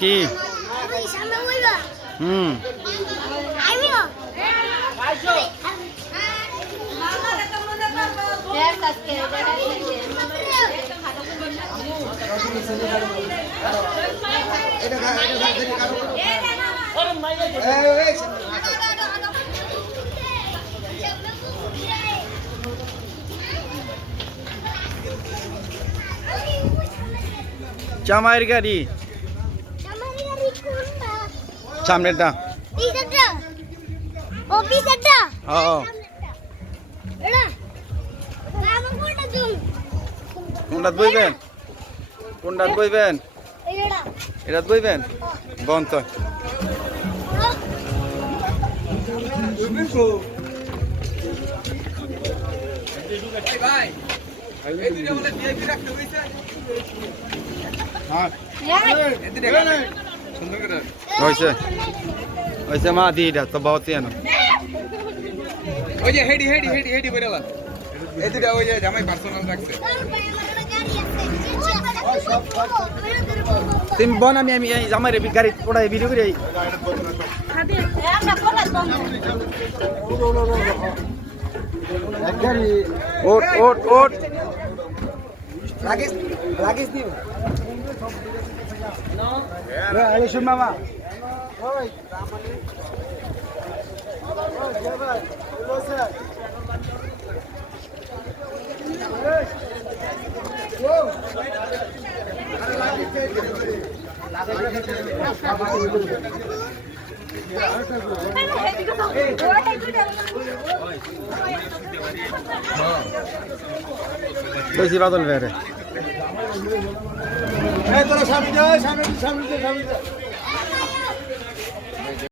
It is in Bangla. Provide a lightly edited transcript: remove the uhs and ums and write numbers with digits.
কি জামাইয়ের গাড়ি সামনেরটা কোনটাত বইবেন কোনটাত বইবেন এটাত বইবেন বন্ধ হয়েছে হয়েছে মা দিটা তো বহুত আনো ওই যে হেডি হেডি হেডি হেডি বেরোলা এই দুটা ওই যে জামাই পার্সোনাল রাখছে তুমি বন আমি জামাই রে গাড়ি পড়াই ভিডিও করে ওট ওট ওট লাগিস লাগিস দিও আরে শুন মামা বেশি বাদল বেড়ে তোরা সামনে সামনে সামনে সামনে